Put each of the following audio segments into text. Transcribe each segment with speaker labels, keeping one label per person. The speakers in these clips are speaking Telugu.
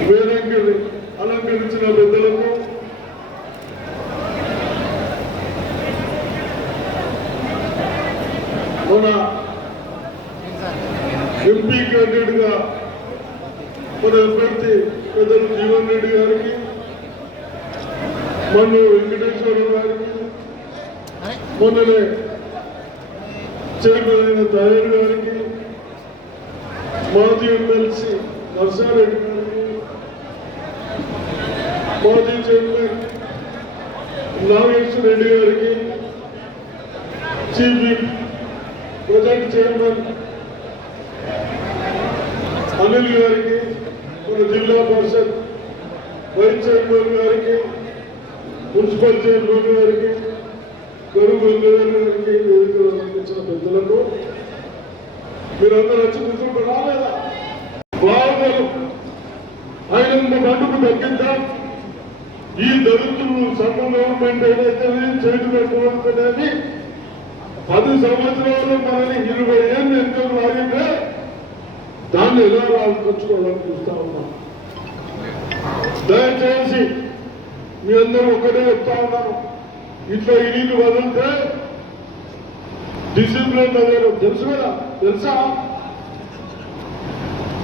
Speaker 1: వేదికని అలంకరించిన పెద్దలకు మన ఎంపీ క్యాండిడేట్గా మన అభ్యర్థి పెద్దలు జీవన్ రెడ్డి గారికి మన్ను వెంకటేశ్వరరావు గారికి మొన్ననే చైర్మన్ అయిన తయారు గారికి మాజీ ఎమ్మెల్సీ నర్సారెడ్డి గారికి మాజీ చైర్మన్ నాగేశ్వర రెడ్డి గారికి chief whip present chairman Anil గారికి మన జిల్లా పరిషత్ వైస్ చైర్మన్ గారికి మున్సిపల్ చైర్మన్ గారికి గరువు వెంకయ్య గారికి వేదికలు అందించిన పెద్దలకు మీరందరూ వచ్చి కూర్చుంటూ రాలేదా బాగున్నారు ఆయన బండుకు తగ్గిద్దాం. ఈ దళితులు సన్న గవర్నమెంట్ ఏదైతే చేతి పెట్టుకుంటున్నది పది సంవత్సరాలు మనల్ని ఇరవై ఏళ్ళు ఎంతో లాగితే దాన్ని ఎలా రాసుకొచ్చుకోవాలని చూస్తా ఉన్నాం. దయచేసి మీ అందరూ ఒకటే చెప్తా ఉన్నాను ఇట్లా ఈ నీళ్ళు వదిలితే డిసిప్లిన్ వదిలేరు. తెలుసు కదా? తెలుసా?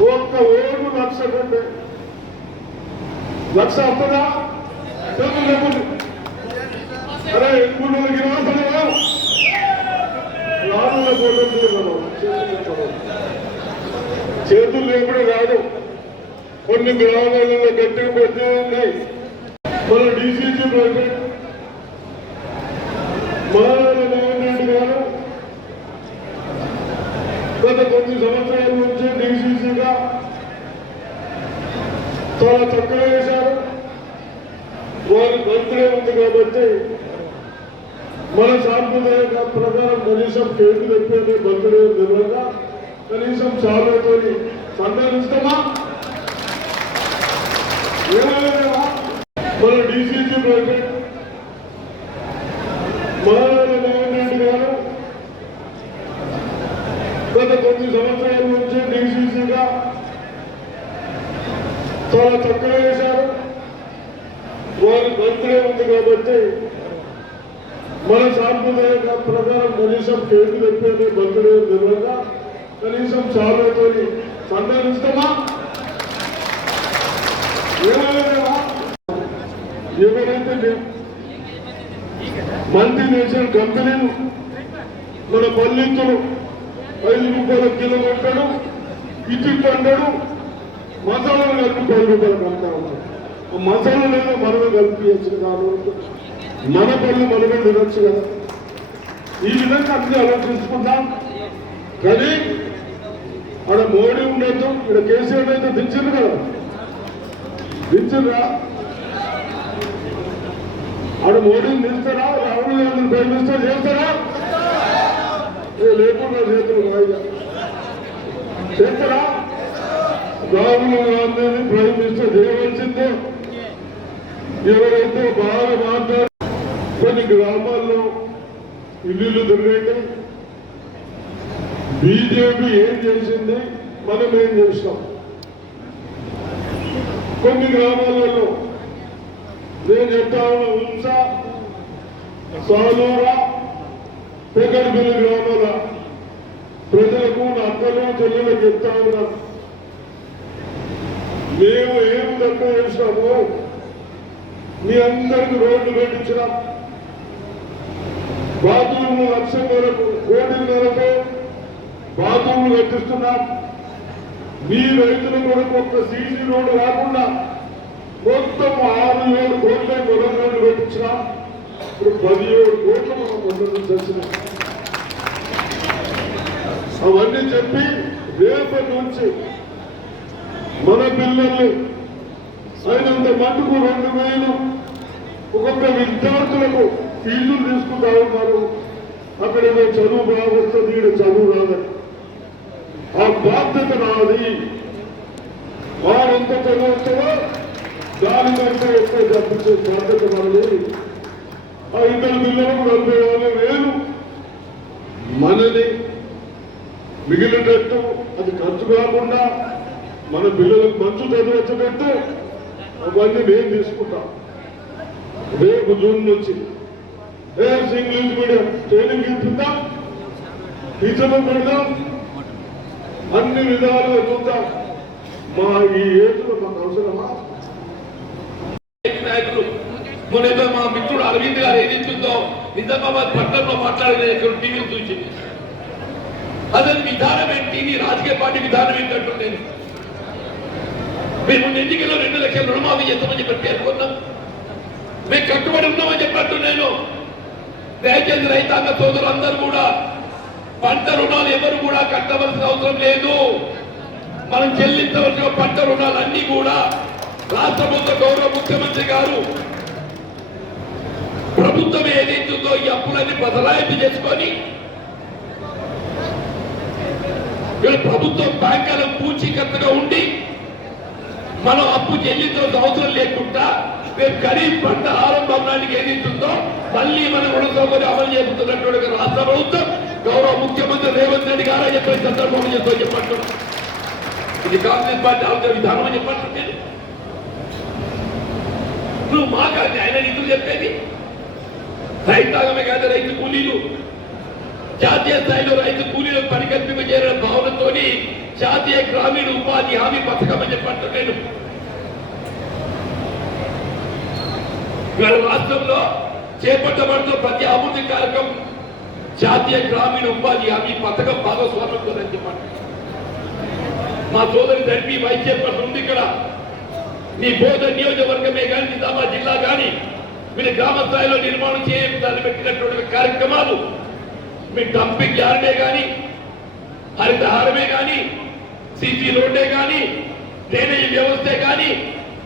Speaker 1: ఒక్క ఓటు లక్ష కంటే లక్ష వస్తుందా అరే ఎక్కువ గిరాసనగా రానుల ఫోటో చేతులు లేకుండా రాదు. కొన్ని గ్రామాలలో గట్టిగా పెట్టి ఉన్నాయి. మన డీసీసీ ప్రెసిడెంట్ మానవ గవర్నమెంట్ గారు గత కొన్ని సంవత్సరాల నుంచి డీసీసీగా చాలా చక్కగా చేశారు వారి బర్త్డే ఉంది కాబట్టి మన సాంప్రదాయక ప్రకారం కనీసం కేకు తెప్పేది బర్త్డే తెలియక కనీసం చాలుతో సందర్శిస్తామా? ఏమైనా మన డిసిసి ప్రెసిడెంట్ మానవ గవర్నమెంట్ గారు. గత కొన్ని సంవత్సరాల నుంచి డిసిసిగా చాలా చక్కగా చేశారు. వారి బర్త్డే ఉంది కాబట్టి మన సాంప్రదాయక ప్రకారం కనీసం కేకు తెప్పేది బర్త్డే తెలియక కనీసం చాలుతో సందర్శిస్తామా? ఏమైనా ఎవరైతే మల్టీనేషనల్ కంపెనీలు మన పల్లెత్తులు ఐదు రూపాయల కిలో కొట్టాడు ఇచ్చి అంటాడు మసాలాలు కలిపి పది రూపాయలు అమ్ముతా ఉన్నారు మసాలాలు మనమే కలిపి కాదు మన పళ్ళు మనమే తినచ్చు కదా. ఈ విధంగా అన్ని ఆలోచించుకుందాం కానీ ఆడ మోడీ ఉండొద్దు ఇక్కడ కేసీఆర్ అయితే దించింది కదా. దించిందా వాడు మోడీని నిలుస్తారా? రాహుల్ గాంధీని ప్రైమ్ మినిస్టర్ చేస్తారా? ఏ లేకుండా చేతులు రాయిగా. చేస్తారా? రాహుల్ గాంధీని ప్రైమ్ మినిస్టర్ చేయవలసిందే. ఎవరైతే బాగా మాట్లాడు కొన్ని గ్రామాల్లో ఇల్లు తిరగండి బీజేపీ ఏం చేసింది? మనం ఏం చేస్తాం కొన్ని గ్రామాలలో నేను చెప్తా ఉన్న ఉంస సాలూర గ్రామాల ప్రజలకు నా అక్కలు చెల్లెలకు చెప్తా ఉన్నా మేము ఏం తక్కువ చేసినాము మీ అందరికి రోడ్లు పెట్టించినాం బాత్రూమ్లు లక్ష మేరకు కోటి మేరకు బాత్రూమ్లు కట్టిస్తున్నాం. మీ రైతుల కొరకు ఒక్క సీసీ రోడ్డు రాకుండా మొత్తం ఆరు ఏడు కోట్ల పొలం పెట్టించిన ఇప్పుడు పది ఏడు కోట్లు మనం మొదటి నుంచి అవన్నీ చెప్పి రేపటి నుంచి మన పిల్లల్ని అయినంత మటుకు రెండు వేలు ఒక్కొక్క విద్యార్థులకు ఫీజులు తీసుకుంటా ఉన్నారు. అక్కడ ఏదో చదువు బాగా ఇక్కడ చదువు రాదని. ఆ బాధ్యత నాది. వారెంత చదువు దానికంటే ఎక్కువ తప్పించే బాధ్యత మనది. ఆ ఇద్దరు పిల్లలకు నలభై యాభై వేలు మనది మిగిలినట్టు అది ఖర్చు కాకుండా మన పిల్లలకు మంచు చదువు అవన్నీ నేను తీసుకుంటాం. రేపు జూన్ నుంచి. రేపు ఇంగ్లీష్ మీడియం ట్రైనింగ్ ఇస్తుందాం? టీచర్లు పెడదాం అన్ని విధాలుగా చూద్దాం. మా ఈ ఏజ్లో మాకు అవసరమా?
Speaker 2: మొన్న మా మిత్రుడు అరవింద్ గారు ఏదైతుందో నిజామాబాద్ పట్టణంలో మాట్లాడిన టీవీలు చూసింది. అసలు విధానం ఏంటి? నీ రాజకీయ పార్టీ విధానం ఏంటంటూ నేను. మేము ఎన్నికల్లో రెండు లక్షల రుణమాఫీ చేస్తామని చెప్పి పేర్కొన్నాం మేము కట్టుబడి ఉన్నామని చెప్పట్టు నేను. దయచేసి రైతాంగ సోదరులందరూ కూడా పంట రుణాలు ఎవరు కూడా కట్టవలసిన అవసరం లేదు. మనం చెల్లించవలసిన పంట రుణాలన్నీ కూడా రాష్ట్ర ప్రభుత్వ గౌరవ ముఖ్యమంత్రి గారు ప్రభుత్వం ఏదైతుందో ఈ అప్పులన్నీ బదలాయింపు చేసుకొని వీళ్ళు ప్రభుత్వం బ్యాంకుల పూచీకత్తుగా ఉండి మనం అప్పు చెల్లించాల్సిన అవసరం లేకుండా రేపు ఖరీఫ్ పంట ఆరంభం నాటికి ఏదైతుందో మళ్ళీ మన రుణ సౌకర్యం అమలు చేస్తున్నటువంటి రాష్ట్ర ప్రభుత్వం గౌరవ ముఖ్యమంత్రి రేవంత్ రెడ్డి గారు చెప్పిన సందర్భం చెప్తూ చెప్పట్టు ఇది కాంగ్రెస్ పార్టీ ఆలోచన విధానం అని చెప్పట్టు నేను నువ్వు మాకాది ఆయన నిధులు చెప్పేది. రైతాంగమే కాదు రైతు కూలీలు. జాతీయ స్థాయిలో రైతు కూలీలకు పని కల్పింపజేయడం భావనతో జాతీయ గ్రామీణ ఉపాధి హామీ పథకం అని చెప్పంటూ నేను ఇవాళ రాష్ట్రంలో చేపట్టబడుతున్న ప్రతి అభివృద్ధి కార్యక్రమం జాతీయ గ్రామీణ ఉపాధి హామీ పథకం భాగస్వామ్యం అని చెప్పండి. మా సోదరి తండ్రి వైద్య ఉంది ఇక్కడ. మీ బోధ నియోజకవర్గమే కానీ నిజామాబాద్ జిల్లా కానీ మీరు గ్రామ స్థాయిలో నిర్మాణం చేయడానికి పెట్టినటువంటి కార్యక్రమాలు మీ డంపింగ్ యార్డే కానీ హరితహారమే కానీ సిసి రోడ్డే కానీ డ్రైనేజ్ వ్యవస్థే కానీ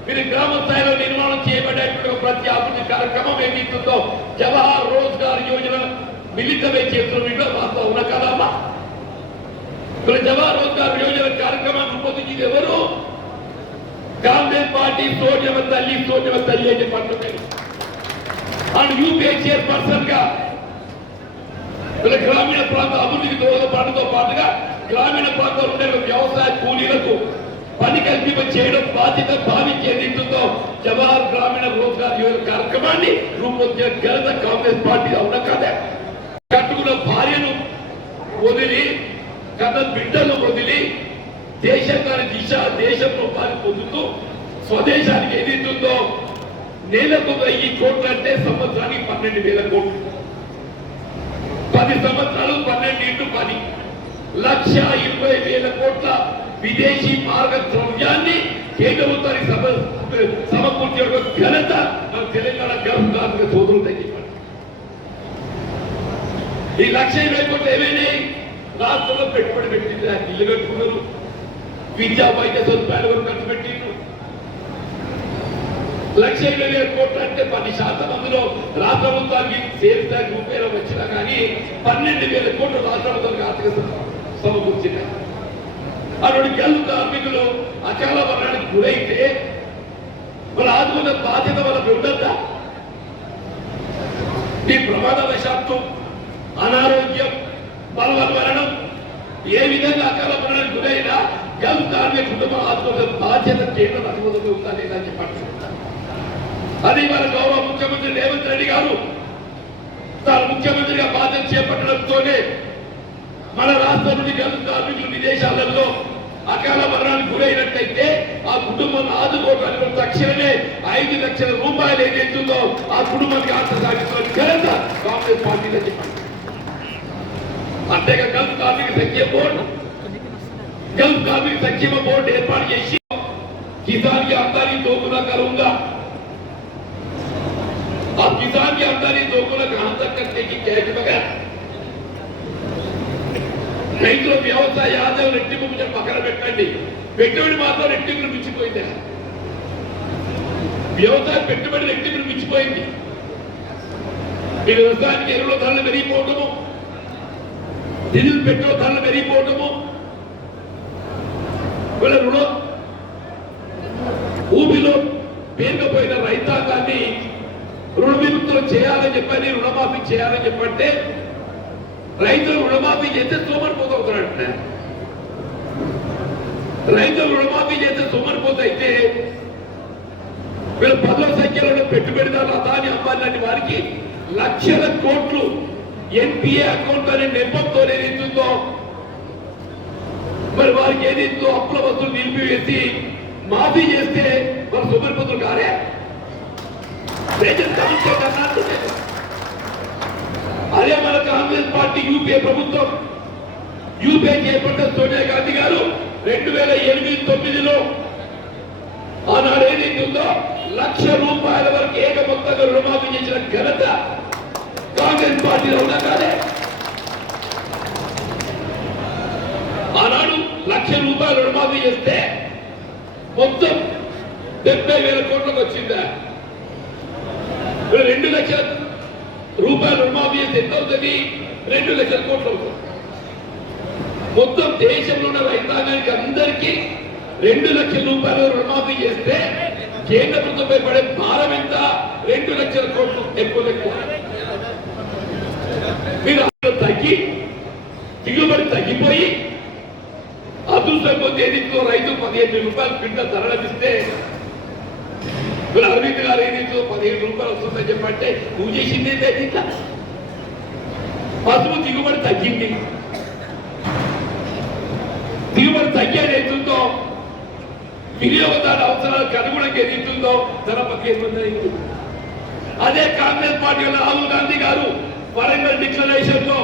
Speaker 2: మీరు గ్రామ స్థాయిలో నిర్మాణం చేయబడేటువంటి ప్రతి అభివృద్ధి కార్యక్రమం ఏమిస్తుందో జవహర్ రోజ్గార్ యోజన మిళితమే చేస్తున్న వాస్తవం ఉన్న కదమ్మా. ఇక్కడ జవహర్ రోజ్గార్ యోజన కార్యక్రమాన్ని రూపొందించింది ఎవరు? కాంగ్రెస్ పార్టీ సోనియమ తల్లి సోనియమ తల్లి అని చెప్పండి అండ్ యూపీఐ చైర్పర్సన్గా. గ్రామీణ ప్రాంత అభివృద్ధికి దోహదపాటుతో పాటుగా గ్రామీణ ప్రాంతంలో ఉండే వ్యవసాయ కూలీలకు పని కల్పింప చేయడం బాధ్యత భావించే దీంతో జవహర్ గ్రామీణ రోజ్గార్ యోజన కార్యక్రమాన్ని రూపొందించిన ఘనత కాంగ్రెస్ పార్టీ అవునా కాదా? కట్టుకున్న భార్యను వదిలి గత బిడ్డలు వదిలి దేశం దాని దిశ దేశంలో పాలు పొందుతూ స్వదేశానికి ఎదుగుతుందో నెలకు వెయ్యి కోట్లు అంటే సంవత్సరానికి పన్నెండు వేల కోట్లు. పది సంవత్సరాలు పన్నెండు ఇంటూ పది. లక్ష ఇరవై వేల కోట్ల విదేశీ మార్గ ద్రవ్యాన్ని కేంద్రభుత్వానికి సమ సమకూర్చే ఒక ఘనత మన తెలంగాణ గల్ఫ్ కార్మిక సోదరులు తగ్గిపోయి ఈ లక్ష ఇరవై కోట్లు ఏమైనాయి రాష్ట్రంలో పెట్టుబడి పెట్టింది ఇల్లు కట్టుకున్నారు. విద్యా వైద్య సదుపాయాలు కూడా ఖర్చు పెట్టిండ్రు. లక్ష ఇరవై వేల కోట్లు అంటే పది శాతం అందులో రాష్ట్ర ప్రభుత్వానికి సేఫ్ ట్యాక్స్ రూపాయలు వచ్చినా కానీ పన్నెండు వేల కోట్లు రాష్ట్ర ప్రభుత్వానికి ఆర్థిక సమకూర్చినాయి. అటువంటి గెలు కార్మికులు అకాల మరణానికి గురైతే మన ఆదుకున్న బాధ్యత మనకు ఉండద్దా? ఈ ప్రమాదవశాత్తు అనారోగ్యం బలవన్మరణం ఏ విధంగా అకాల మరణానికి గురైనా గల్ఫ్ కార్మిక కుటుంబం ఆదుకున్న బాధ్యత కేంద్ర అనుమతులు ఉందా లేదా చెప్పండి. అది మన గౌరవ ముఖ్యమంత్రి రేవంత్ రెడ్డి గారు తాను ముఖ్యమంత్రిగా బాధ్యత చేపట్టడంతోనే మన రాష్ట్రం నుండి కార్మికులు విదేశాలలో అకాల మరణానికి గురైనట్టయితే ఆ కుటుంబం ఆదుకోవడానికి తక్షణమే ఐదు లక్షల రూపాయలు ఏదైతుందో ఆ కుటుంబానికి ఆర్థ సాగిస్తున్న ఘనత కాంగ్రెస్ పార్టీలో చెప్పండి అంతేగా గల్ఫ్ కార్మిక సంఖ్య బోర్డు? గల్ఫ్ కార్మిక సంక్షేమ బోర్డు ఏర్పాటు చేసి కిసాన్కి అందరికీ తోపున కలుగుగా किसान की आमदनी दो गुना कहां तक करने की क्या है बगैर రైతుల వ్యవసాయ ఆదాయం రెట్టింపు కొంచెం పక్కన పెట్టండి పెట్టుబడి మాత్రం రెట్టింపులు మించిపోయింది వ్యవసాయ పెట్టుబడి రెట్టింపులు మించిపోయింది మీరు వ్యవసాయానికి ఎరువుల ధరలు పెరిగిపోవటము డీజిల్ పెట్రోల్ ధరలు పెరిగిపోవటము వీళ్ళ రుణం ఊపిలో పేరుకపోయిన రైతాంగాన్ని రుణ విముక్తులు చేయాలని చెప్పని రుణమాఫీ చేయాలని చెప్పంటే రైతులు రుణమాఫీ చేస్తే సోమరిపోతవుతారంట రైతులు రుణమాఫీ చేస్తే సొమ్మరిపోతే వీళ్ళు పదవ సంఖ్యలో పెట్టుబడిదారులు అదాని అంబానీ వారికి లక్షల కోట్లు ఎన్పిఏ అకౌంట్ అనే నెంపంతో ఏదైతుందో మరి వారికి ఏదైతుందో అప్పుల వస్తువులు నిలిపివేసి మాఫీ చేస్తే వారు సొమ్మరిపోతులు కారే? అదే మన కాంగ్రెస్ పార్టీ యూపీఏ ప్రభుత్వం యూపీఏ చేపట్టిన సోనియా గాంధీ గారు రెండు వేల ఎనిమిది తొమ్మిదిలో ఆనాడు ఏదైతే ఉందో లక్ష రూపాయల వరకు ఏక మొత్తంగా రుణమాఫీ చేసిన ఘనత కాంగ్రెస్ పార్టీలో ఉన్నా కాదే ఆనాడు లక్ష రూపాయలు రుణమాఫీ చేస్తే మొత్తం డెబ్బై వేల కోట్లకు వచ్చిందా? రెండు లక్షల రూపాయలు రుణమాఫీ చేస్తే ఎంత అవుతుంది? రెండు లక్షల కోట్లు అవుతుంది. మొత్తం దేశంలో ఉన్న రైతాంగానికి అందరికీ రెండు లక్షల రూపాయలు రుణమాఫీ చేస్తే కేంద్ర ప్రభుత్వంపై పడే భారం ఎంత? రెండు లక్షల కోట్లు ఎక్కువ ఎక్కువ మీరు తగ్గి దిగుబడి తగ్గిపోయి అదృష్టం కొద్ది ఏదింతో రైతు పదిహేను రూపాయలు పిండ ధరల లభిస్తే మీరు అరవింద్ గారు ఏదింతో రూపాయలు వస్తుందని చెప్పంటే నువ్వు చేసింది ఏంటి? ఇట్లా. పసుపు దిగుబడి తగ్గింది. దిగుబడి తగ్గేది ఏతుందో వినియోగదారు అవసరాలకు అనుగుణంగా ఎదుగుతుందో ధర పక్కన అదే కాంగ్రెస్ పార్టీ రాహుల్ గాంధీ గారు వరంగల్ డిక్లరేషన్లో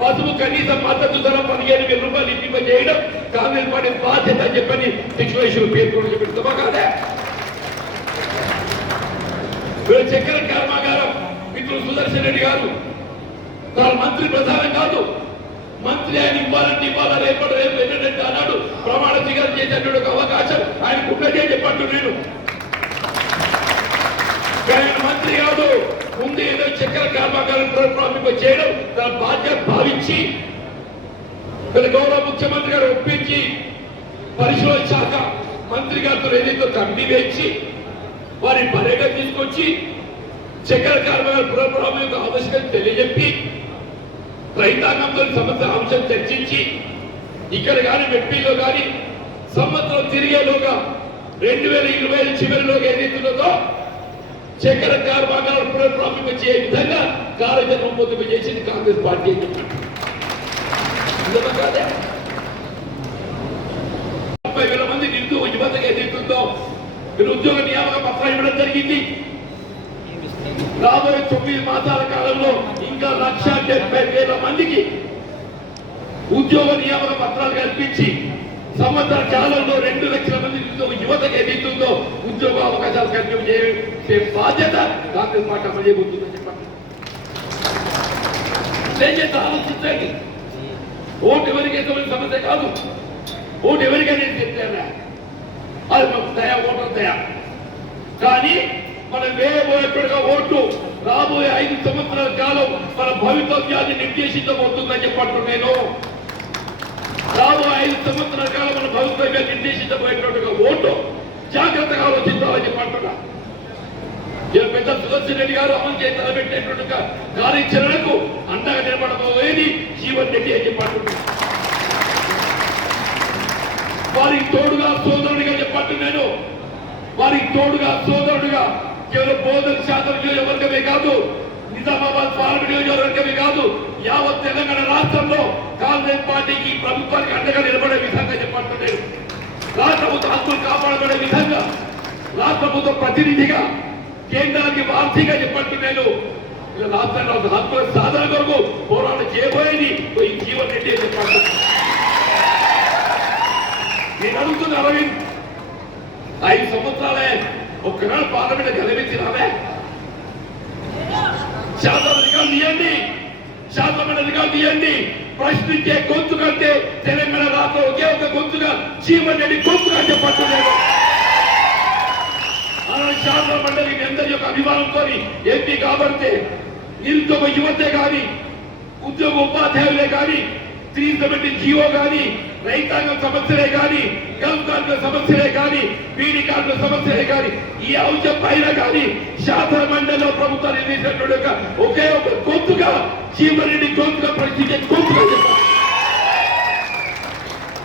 Speaker 2: పసుపు కనీస మద్దతు ధర పదిహేను వేల రూపాయలు ఇంటిప చేయడం కాంగ్రెస్ పార్టీ బాధ్యత అని చెప్పని డిక్లరేషన్ పేర్కొని పెడుతున్నా కాదే చక్కెర కర్మాగారం మిత్రులు సుదర్శన్ రెడ్డి గారు తాను మంత్రి ప్రధానం కాదు మంత్రి ఆయన ఇవ్వాలంటే ఇవ్వాలా రేపటి రేపు ఏంటంటే అన్నాడు ప్రమాణ స్వీకారం చేసేటువంటి ఒక అవకాశం ఆయన ఉన్నదే చెప్పట్టు నేను ఆయన మంత్రి కాదు ముందు ఏదో చక్కెర కర్మాగారం ప్రారంభింప చేయడం తన బాధ్యత భావించి గౌరవ ముఖ్యమంత్రి గారు ఒప్పించి పరిశోధన శాఖ మంత్రి గారితో ఏదైతే కమిటీ వేయించి వారి పర్యటన తీసుకొచ్చి చక్కెర కర్మాగారం పునఃప్రారంభం యొక్క ఆవశ్యకత తెలియజెప్పి రైతాంగంతో సమస్య అంశం చర్చించి ఇక్కడ కానీ మెట్పీలో కానీ సంవత్సరం తిరిగేలోగా రెండు వేల ఇరవై ఐదు చివరిలోగా ఏదైతున్నదో చక్కెర కార్మాగాల పునఃప్రారంభం చేయ విధంగా కార్యక్రమం రూపొందింప చేసింది కాంగ్రెస్ పార్టీ. ముప్పై వేల మంది నిరుద్యోగ యువతగా ఏదైతుందో మీరు ఉద్యోగ నియామక పత్రం ఇవ్వడం జరిగింది. రాబోయే తొమ్మిది మాసాల కాలంలో ఇంకా లక్ష డెబ్బై వేల మందికి ఉద్యోగ నియామక పత్రాలు కల్పించి సంవత్సర కాలంలో రెండు లక్షల మంది యువతకి యువతకు ఏదైతుందో ఉద్యోగ అవకాశాలు కల్పించే బాధ్యత కాంగ్రెస్ పార్టీ అమలు చేయబోతుందని చెప్పండి దయచేసి ఆలోచించండి. ఓటు ఎవరికైతే సమస్య కాదు. ఓటు ఎవరికైనా చెప్తారా అది మాకు దయా ఓటర్ దయా కానీ మనం వేయబోయేట్టుగా ఓటు రాబోయే ఐదు సంవత్సరాల కాలం మన భవితవ్యాన్ని నిర్దేశించబోతుందని చెప్పట్టు నేను రాబోయే ఐదు సంవత్సరాల కాలం మన భవితవ్యాన్ని నిర్దేశించబోయేటట్టుగా ఓటు జాగ్రత్తగా ఆలోచించాలని చెప్పంటున్నా. ఇలా పెద్ద సుదర్శన్ రెడ్డి గారు అమలు చేసి తలబెట్టేటువంటి కార్యాచరణకు అండగా నిలబడబోయేది జీవన్ రెడ్డి అని చెప్పంటున్నా. వారికి తోడుగా సోదరుడిగా చెప్పట్టు నేను వారికి తోడుగా సోదరుడిగా కేవలం బోధన శాతం నియోజకవర్గమే కాదు నిజామాబాద్ పార్లమెంట్ నియోజకవర్గమే కాదు యావత్ తెలంగాణ రాష్ట్రంలో కాంగ్రెస్ పార్టీకి ప్రభుత్వానికి అండగా నిలబడే విధంగా చెప్పట్లేదు రాష్ట్ర ప్రభుత్వ హక్కులు కాపాడబడే విధంగా రాష్ట్ర ప్రభుత్వ ప్రతినిధిగా కేంద్రానికి వార్తీగా చెప్పట్టు ఇలా రాష్ట్రంలో హక్కుల సాధన కొరకు పోరాటం చేయబోయేది ఈ జీవన్ రెడ్డి అని చెప్పట్టు నేను అడుగుతున్న అరవింద్ ఐదు సంవత్సరాలే ఒక్కనాడు పార్లమెంట్ గెలవించినావే శాతం అధికారులు తీయండి శాతం అధికారులు తీయండి ప్రశ్నించే గొంతు కంటే తెలంగాణ రాష్ట్రం ఒకే ఒక గొంతుగా జీవన్ రెడ్డి గొంతుగా చెప్పట్టు నేను అలాంటి శాసన మండలి మీ యొక్క అభిమానంతో ఎంపీ కాబడితే నిరుద్యోగ యువతే కానీ ఉద్యోగ ఉపాధ్యాయులే కానీ త్రీ జీవో కానీ రైతాంగ సమస్యలే కానీ గల్ఫ్ సమస్యలే కానీ పీడికాంగ సమస్యలే కానీ ఈ అంశం పైన కానీ శాసన మండలిలో ప్రభుత్వాన్ని నిర్దేశించినటువంటి ఒక ఒకే ఒక గొంతుగా చీమరెడ్డి గొంతుగా పరిస్థితి గొంతుగా చెప్పాలి.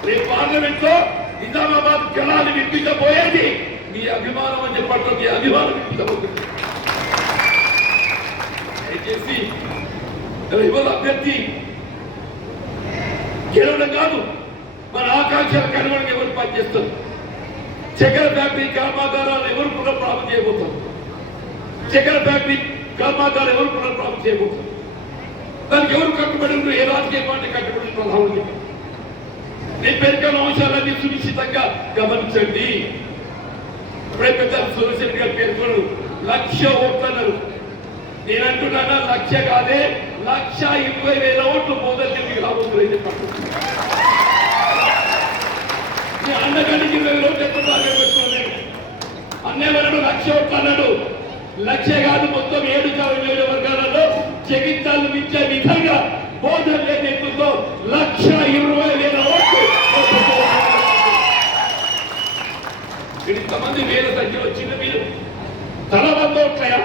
Speaker 2: రేపు పార్లమెంట్లో నిజామాబాద్ కళాలు వినిపించబోయేది మీ అభిమానం అని చెప్పట్లో మీ అభిమానం వినిపించబోతుంది దయచేసి ఇవాళ అభ్యర్థి గెలవడం కాదు మన ఆకాంక్షలు కనుగొనకి ఎవరు పనిచేస్తారు చక్కెర ఫ్యాక్టరీ కర్మాగారాలు ఎవరు పునఃప్రారంభం చేయబోతారు? చక్కెర ఫ్యాక్టరీ కర్మాగారాలు ఎవరు పునఃప్రారంభం చేయబోతారు? దానికి ఎవరు కట్టుబడి ఉన్నారు ఏ రాజకీయ పార్టీ కట్టుబడి ఉన్నారు నేను పేర్కొన్న అంశాలన్నీ సునిశ్చితంగా గమనించండి. ఇప్పుడే పెద్ద సురేశ్వర్ గారు పేర్కొన్నారు లక్ష ఓట్లన్నారు. నేను అంటున్నానా లక్ష కాదే. లక్ష ఇరవై వేల ఓట్లు మొదటి మీకు రాబోతుంది చెప్పండి మీ ఇరవై వేల ఓట్లు ఎప్పుడు టార్గెట్ పెట్టుకున్నాను లక్ష ఓట్లు అన్నాడు. లక్ష కాదు మొత్తం ఏడు శాతం ఏడు వర్గాలలో జగిత్తాలు మించే విధంగా బోధన నేతృత్వంతో లక్ష ఇరవై వేల ఓట్లు ఇంతమంది వేల సంఖ్యలో చిన్న మీరు. తల వంద ఓట్లయా?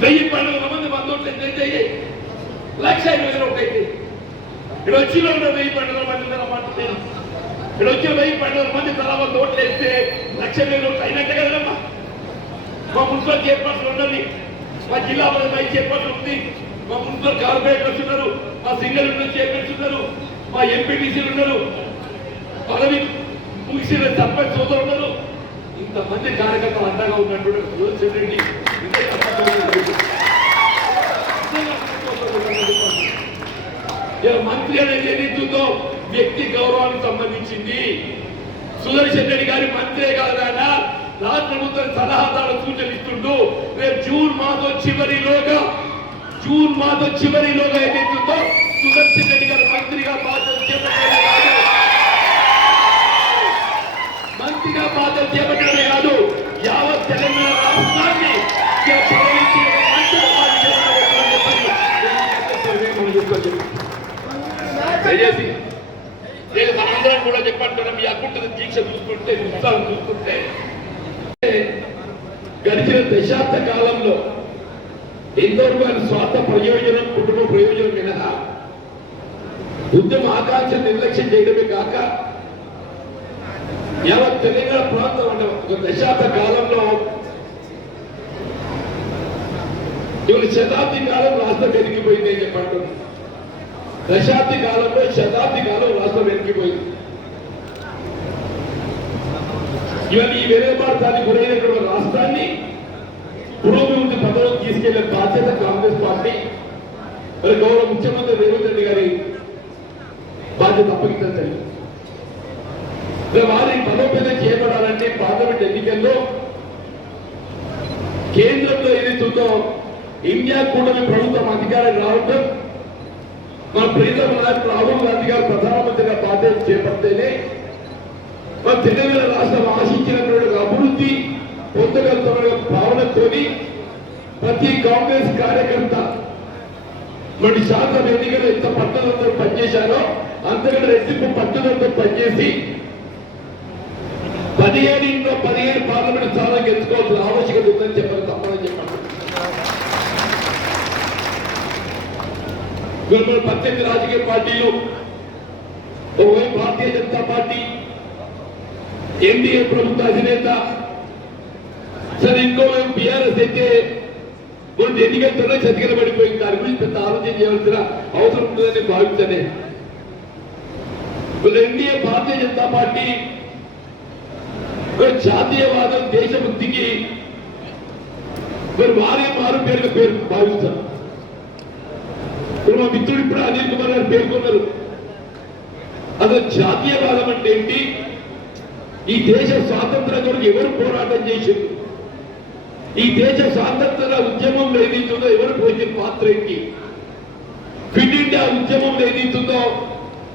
Speaker 2: వెయ్యి పండుగ కోట్లు వంద ఎంత అయ్యాయి లక్ష ఇరవై వేల ఓట్లు అయితే ఇక్కడ వచ్చి వాళ్ళు వెయ్యి పండుగల మంది అన్నమాట నేను. ఇక్కడ వచ్చి వెయ్యి పండుగల మంది తల వంద ఓట్లు వేస్తే లక్ష వేల ఓట్లు అయినట్టే కదమ్మా. మా మున్సిపల్ చైర్పర్సన్ ఉన్నది. మా జిల్లా పరిధి చైర్పర్సన్ ఉంది. మా మున్సిపల్ కార్పొరేటర్స్ ఉన్నారు మా సింగల్ చైర్మన్స్ ఉన్నారు మా ఎంపీటీసీలు ఉన్నారు. పదవి ముగిసిన సర్పంచ్ సోదరులు ఉన్నారు. ఇంతమంది కార్యకర్తలు అండగా ఉన్నటువంటి సుదర్శన్ రెడ్డి ఇదే తప్పకుండా ఇలా మంత్రి అనేది నేతృత్వం వ్యక్తి గౌరవానికి సంబంధించింది? సుదర్శన్ రెడ్డి గారి మంత్రే కాదా రాష్ట్ర ప్రభుత్వం సలహాదారు సూచనలు రేపు జూన్ మాసం చివరిలోగా జూన్ మాసం చివరిలోగా ఏదైతుందో సుదర్శన్ రెడ్డి గారు మంత్రిగా బాధ్యత చేపట్టారు మంత్రిగా బాధ్యత చేపట్టారు కాదు యావత్ తెలంగాణ రాష్ట్రాన్ని ఇక ప్రవహించి ఒక మంచి ఉపాధి చేపట్టబోతున్నామని చెప్పని మనం చెప్పుకోవచ్చు. దయచేసి నేను మనందరం కూడా చెప్పంటున్నాం మీ అకుంటుంది దీక్ష చూసుకుంటే ఉత్సాహం చూసుకుంటే గడిచిన దశాబ్ద కాలంలో ఎంతవరకు ఆయన స్వార్థ ప్రయోజనం కుటుంబ ప్రయోజనం మినహా ఉద్యమ ఆకాంక్ష నిర్లక్ష్యం చేయడమే కాక యావత్ తెలంగాణ ప్రాంతం అంటే ఒక దశాబ్ద కాలంలో ఇవాళ శతాబ్ది కాలం రాష్ట్రం వెలిగిపోయింది అని చెప్పండి. దశాబ్ది కాలంలో శతాబ్ది కాలం రాష్ట్రం వెనక్కిపోయింది ఇవన్నీ ఈ వెనుకబాటానికి గురైనటువంటి రాష్ట్రాన్ని పురోభివృద్ధి పథంలోకి తీసుకెళ్ళే బాధ్యత కాంగ్రెస్ పార్టీ. మరి గౌరవ ముఖ్యమంత్రి రేవంత్ రెడ్డి గారి బాధ్యత అప్పగించాలి వారి బలోపేతం చేయబడాలంటే పార్లమెంట్ ఎన్నికల్లో కేంద్రంలో ఏదైతుందో ఇండియా కూటమి ప్రభుత్వం అధికారం రావడం మన ప్రీతం నాయకుడు రాహుల్ గాంధీ గారు ప్రధానమంత్రిగా బాధ్యత చేపడితేనే మన తెలంగాణ రాష్ట్రం ఆశించినటువంటి అభివృద్ధి పొందగలుగుతున్న భావనతోని ప్రతి కాంగ్రెస్ కార్యకర్త మరి శాతం ఎన్నికలు ఎంత పట్టుదలతో పనిచేశారో అంతకంటే రెట్టింపు పట్టుదలతో పనిచేసి పదిహేను ఇంట్లో పదిహేను పార్లమెంట్ స్థానం గెలుచుకోవాల్సిన ఆవశ్యకత ఉందని చెప్పాలి తప్పని చెప్పండి పద్దెనిమిది రాజకీయ పార్టీలు ఒకవైపు భారతీయ జనతా పార్టీ ఎన్డీఏ ప్రభుత్వ అధినేత సరే ఇంకోవైపు బీఆర్ఎస్ అయితే కొన్ని ఎన్నికలతోనే చతికిల పడిపోయింది. దాని గురించి పెద్ద ఆలోచన చేయవలసిన అవసరం ఉంటుందని భావించనే ఎన్డీఏ భారతీయ జనతా పార్టీ ఒక జాతీయవాదం దేశభక్తికి మరి వారే మారు పేరుగా పేరు భావిస్తారు మా మిత్రుడు ఇప్పుడు అనిల్ కుమార్ గారు పేర్కొన్నారు. అసలు జాతీయవాదం అంటే ఏంటి? ఈ దేశ స్వాతంత్రం కొరకు ఎవరు పోరాటం చేసింది ఈ దేశ స్వాతంత్ర ఉద్యమం ఏదైతుందో ఎవరు పోయింది పాత్ర ఏంటి ఫిట్ ఇండియా ఉద్యమం ఏదైతుందో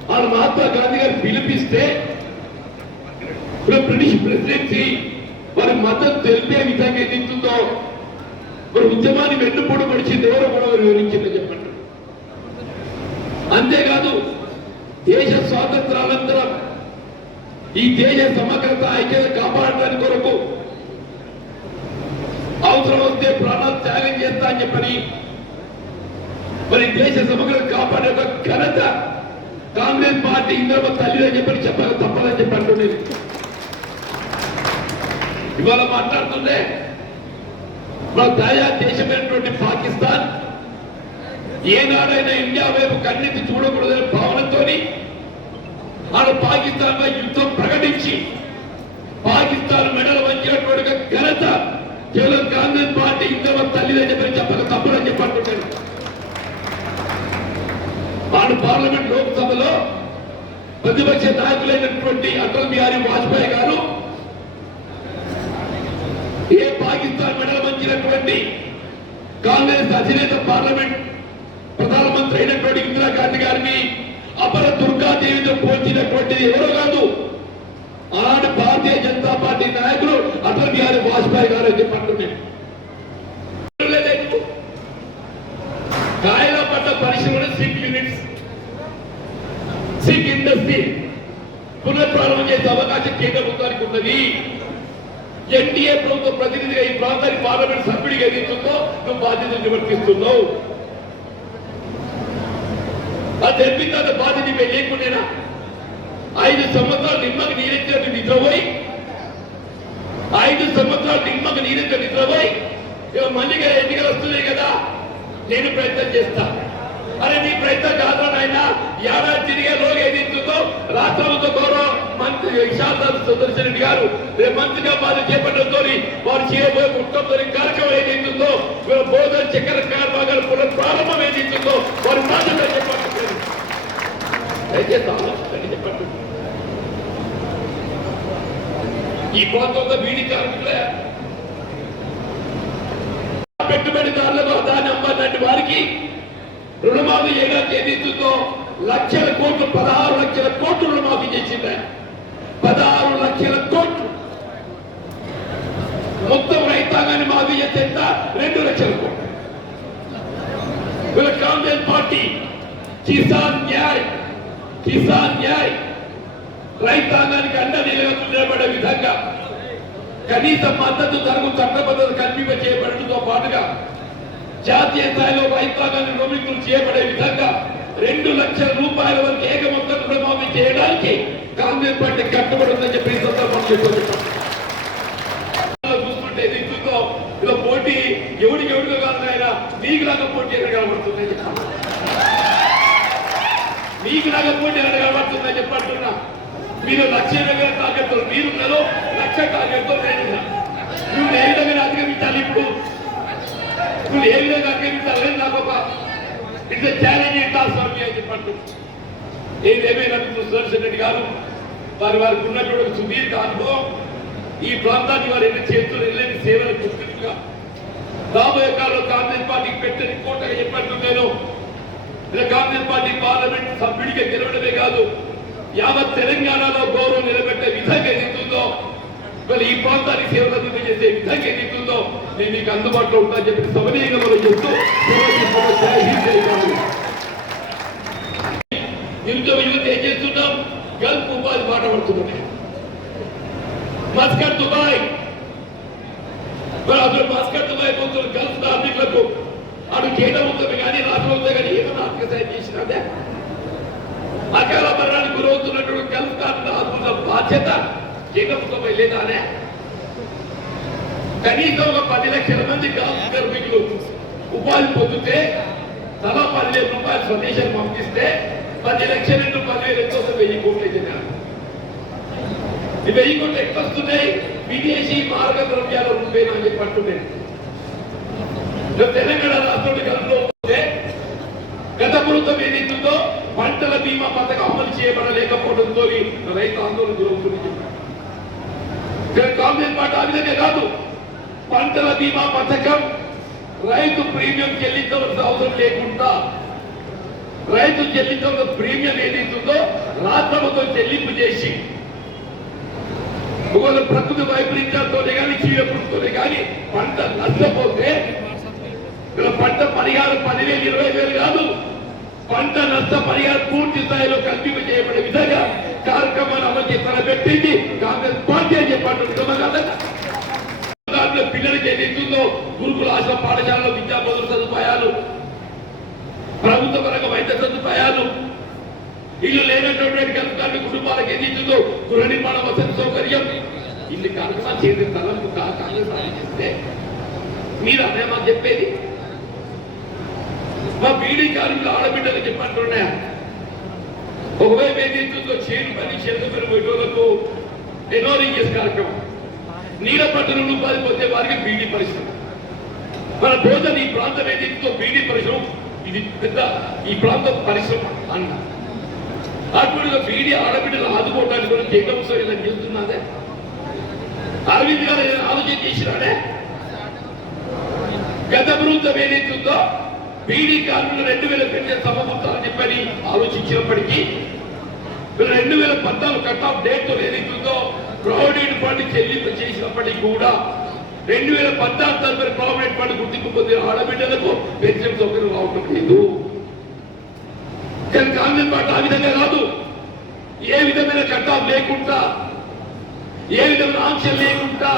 Speaker 2: ఆ మహాత్మా గాంధీ గారు పిలిపిస్తే ఇప్పుడు బ్రిటిష్ ప్రెసిడెన్సీ వారి మద్దతు తెలిపే విధంగా ఏదైతుందో మరి ఉద్యమాన్ని వెన్నుపొడి పడిచింది ఎవరో కూడా వివరించిందని చెప్పండి. అంతేకాదు దేశ స్వాతంత్రానంతరం ఈ దేశ సమగ్రత ఐక్యత కాపాడడానికి కొరకు అవసరం వస్తే ప్రాణాలు త్యాగం చేస్తా అని చెప్పని మరి దేశ సమగ్రత కాపాడే ఒక ఘనత కాంగ్రెస్ పార్టీ ఇంద్రమ తల్లి అని చెప్పని చెప్పాలి తప్పదని చెప్పి అంటున్నది ఇవాళ మాట్లాడుతుంటే మన తాజా దేశమైనటువంటి పాకిస్తాన్ ఏనాడైనా ఇండియా వైపు కన్నెత్తి చూడకూడదనే భావనతోని ఆడ పాకిస్తాన్ పై యుద్ధం ప్రకటించి పాకిస్తాన్ మెడలు వచ్చినటువంటి ఘనత కేవలం కాంగ్రెస్ పార్టీ ఇంద్రమ్మ తల్లిదని చెప్పి చెప్పక తప్పదని చెప్పి అంటున్నాను వాడు పార్లమెంట్ లోక్సభలో ప్రతిపక్ష నాయకులైనటువంటి అటల్ బిహారీ వాజ్పేయి గారు ఏ పాకిస్తాన్ మెడల్ మంచినటువంటి కాంగ్రెస్ అధినేత పార్లమెంట్ ప్రధానమంత్రి అయినటువంటి ఇందిరాగాంధీ గారిని అపర దుర్గాదేవితో పోల్చినటువంటి ఎవరో కాదు. ఆనాడు భారతీయ జనతా పార్టీ నాయకులు అటల్ బిహారీ వాజ్పేయి గారు అని చెప్పంటున్నాను కాయల పట్ల పరిశ్రమలు సిక్ యూనిట్స్ సిక్ ఇండస్ట్రీ పునఃప్రారంభం చేసే అవకాశం కేంద్ర ప్రభుత్వానికి ఉన్నది. ఎన్డీఏ ప్రభుత్వ ప్రతినిధిగా ఈ ప్రాంతానికి పార్లమెంట్ సభ్యుడిగా ఎదుగుతుందో నువ్వు బాధ్యతలు నివర్తిస్తున్నావు అది తెప్పించిన బాధ్యత నీపై లేకుండా ఐదు సంవత్సరాలు నిమ్మకి నీరెత్తినట్టు నిద్రపోయి? ఐదు సంవత్సరాలు నిమ్మకి నీరెత్తిన నిద్రపోయి? ఇక మళ్ళీగా ఎన్నికలు వస్తున్నాయి కదా నేను ప్రయత్నం చేస్తా. అరే నీ ప్రయత్నం కాదు నాయన ఏడాది తిరిగే లోగా ఏదింటుందో రాష్ట్రంతో గౌరవ మంత్రి విశాఖ సుదర్శన్ రెడ్డి గారు రేపు మంత్రిగా వారు చేపట్టడంతో వారు చేయబోయే కుటుంబంతో కార్యక్రమం ఏదైతుందో వీళ్ళ బోధన చక్కెర కార్యక్రమాలు పునః ప్రారంభం ఏదైతుందో వారు బాధ్యత చేపట్టారు దయచేసి ఆలోచించండి చెప్పండి ఈ ప్రాంతంలో వీడి కార్మికులే పెట్టుబడిదారులకు దాని అమ్మన్నటువంటి వారికి రుణమాఫీ ఏడా తేదీతో లక్షల కోట్లు పదహారు లక్షల కోట్లు రుణమాఫీ చేసింది పదహారు లక్షల కోట్లు. మొత్తం రైతాంగాన్ని మాఫీ చేస్తే ఎంత? రెండు లక్షల కోట్లు. వీళ్ళ కాంగ్రెస్ పార్టీ కిసాన్ న్యాయ్. కిసాన్ న్యాయ్ రైతాంగానికి అండ నిలవకు నిలబడే విధంగా కనీస మద్దతు ధరకు చట్టబద్ధత కల్పింప చేయబడటంతో పాటుగా జాతీయ స్థాయిలో రైతాంగాన్ని రుణమితులు చేయబడే విధంగా రెండు లక్షల రూపాయల వరకు ఏక మొత్తం రుణమాఫీ చేయడానికి కాంగ్రెస్ పార్టీ కట్టుబడి ఉందని చెప్పి ఈ సందర్భంగా చెప్తున్నాను. చూస్తుంటే ఇది ఇలా పోటీ ఎవడికి ఎవడికో కాదు ఆయన నీకు లాగా పోటీ కనబడుతుంది మీకు రాకపోతే పోటీ కనబడుతుందని చెప్పి అంటున్నా. మీరు లక్ష దగ్గర టార్గెట్ మీరు ఉన్నారు లక్ష టార్గెట్ నేను నువ్వు ఏ విధంగా అధిగమించాలి ఇప్పుడు? నువ్వు ఏ విధంగా అధిగమించాలి నాకు ఒక ఇట్స్ ఛాలెంజ్ టాస్క్ స్వామి అని చెప్పి ఏదేమైనా మీకు సుదర్శన్ రెడ్డి గారు వారి వారికి ఉన్నటువంటి ఒక సుదీర్ఘ అనుభవం. ఈ ప్రాంతానికి వారు ఎన్ని చేతులు వెళ్ళని సేవలు గుర్తింపుగా రాబోయే కాలంలో కాంగ్రెస్ పార్టీకి పెట్టని కోటగా చెప్పట్టు నేను. ఇలా కాంగ్రెస్ పార్టీ పార్లమెంట్ సభ్యుడిగా గెలవడమే కాదు యావత్ తెలంగాణలో గౌరవం నిలబెట్టే విధంగా ఎదుగుతుందో మరి ఈ ప్రాంతానికి సేవలు చేసే విధంగా ఎదుగుతుందో నేను మీకు అందుబాటులో ఉంటా చెప్పి సమనీయంగా మనం చెప్తూ నిరుద్యోగ యువత ఏం చేస్తున్నాం? గల్ఫ్ ఉపాధి మాట పడుతున్నాం మస్కట్ దుబాయ్. మరి అసలు మస్కర్ దుబాయ్ పోతున్న గల్ఫ్ కార్మికులకు. అటు కేంద్ర ఉంటుంది కానీ రాష్ట్రం ఉంది కానీ ఏమైనా ఆర్థిక సాయం చేసినదే అకాల మరణానికి గురవుతున్నటువంటి గల్ఫ్ కార్మికుల ఆత్మల బాధ్యత కేంద్ర ప్రభుత్వం లేదానే కనీసం ఒక పది లక్షల మంది గల్ఫ్ కార్మికులు ఉపాధి పొందితే తలా పదివేల రూపాయలు స్వదేశాన్ని పంపిస్తే పది లక్షల నుండి పదివేలు ఎక్కువ వెయ్యి కోట్లు అయితే ఈ వెయ్యి కోట్లు ఎక్కువ వస్తున్నాయి? విదేశీ మార్గ ద్రవ్యాల రూపేనా అని చెప్పి అంటున్నాను తెలంగాణ రాష్ట్రంలో కలుపుకోకపోతే గత ప్రభుత్వం ఏదైతుందో పంటల బీమా పథకం అమలు చేయబడలేకపోవడంతో రైతు ఆందోళన గురవుతుంది చెప్పారు కాంగ్రెస్ పార్టీ ఆ విధంగా కాదు. పంటల బీమా పథకం రైతు ప్రీమియం చెల్లించవలసిన అవసరం లేకుండా రైతు చెల్లించవలసిన ప్రీమియం ఏదైతుందో రాష్ట్రంతో చెల్లింపు చేసి ఒకవేళ ప్రకృతి వైపరీత్యాలతోనే కానీ చీడపుడుతోనే కానీ పంట నష్టపోతే ఇలా పంట పరిహారం పదివేలు ఇరవై వేలు కాదు. పంట నష్ట పరిహారం పూర్తి స్థాయిలో కల్పింప చేయబడే విధంగా కార్యక్రమాన్ని అమలు చేస్తారని పెట్టింది కాంగ్రెస్ పార్టీ అని చెప్పండి దాంట్లో పిల్లలకి ఏదైతుందో గురుకుల ఆశ్రమ పాఠశాలలో విద్యా బోధన సదుపాయాలు ప్రభుత్వ పరంగా వైద్య సదుపాయాలు ఇల్లు లేనటువంటి కలుపుతాన్ని కుటుంబాలకు ఏది ఇస్తుందో గృహ నిర్మాణ వసతి సౌకర్యం. ఇల్లు కార్యక్రమాలు చేసే తలకు కాంగ్రెస్ ఆలోచిస్తే మీరు అదే మాకు చెప్పేది. మా బీడీ కార్మికులు ఆడబిడ్డలు చెప్పంటున్నా ఒకవైపు ఏదైతుందో చేను పని చేతులు పెట్టోళ్ళకు ఎన్నో రింగేస్ కార్యక్రమం. నీళ్ళ పట్టణ పారిపోతే వారికి బీడీ పరిశ్రమ. మన భోజన ఈ ప్రాంతం ఏదైతుందో బీడీ పరిశ్రమ ఇది పెద్ద ఈ ప్రాంతం పరిశ్రమ అన్న. అటువంటి బీడీ ఆడబిడ్డలు ఆదుకోవడానికి కూడా కేంద్రం సార్ ఇలా చేస్తున్నదే. అరవింద్ గారు ఏదైనా ఆలోచన చేసినాడే? గత ప్రభుత్వం ఏదైతుందో బీడీ కార్మికులు రెండు వేల పెన్షన్ సమకూర్చాలని చెప్పని ఆలోచించినప్పటికీ రెండు వేల పద్నాలుగు కట్ ఆఫ్ డేట్తో ఏదైతుందో ప్రావిడెంట్ ఫండ్ చెల్లింపు చేసినప్పటికీ కూడా రెండు వేల పద్నాలుగు తదుపరి ప్రావిడెంట్ ఫండ్ గుర్తింపు పొందిన ఆడబిడ్డలకు పెన్షన్ సౌకర్యం రావటం లేదు. కానీ కాంగ్రెస్ పార్టీ ఆ విధంగా కాదు. ఏ విధమైన కట్ ఆఫ్ లేకుండా ఏ విధమైన ఆంక్షలు లేకుండా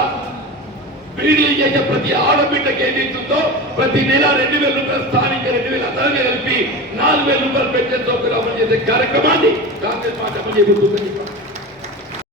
Speaker 2: పీడీఏ ప్రతి ఆడబిడ్డకి ఏదైతుందో ప్రతి నెల రెండు వేల రూపాయలు స్థానిక రెండు వేల అదనంగా కలిపి నాలుగు వేల రూపాయలు పెన్షన్ చేసే కార్యక్రమాన్ని కాంగ్రెస్ పార్టీ అమలు చేయబోతుందని చెప్పారు.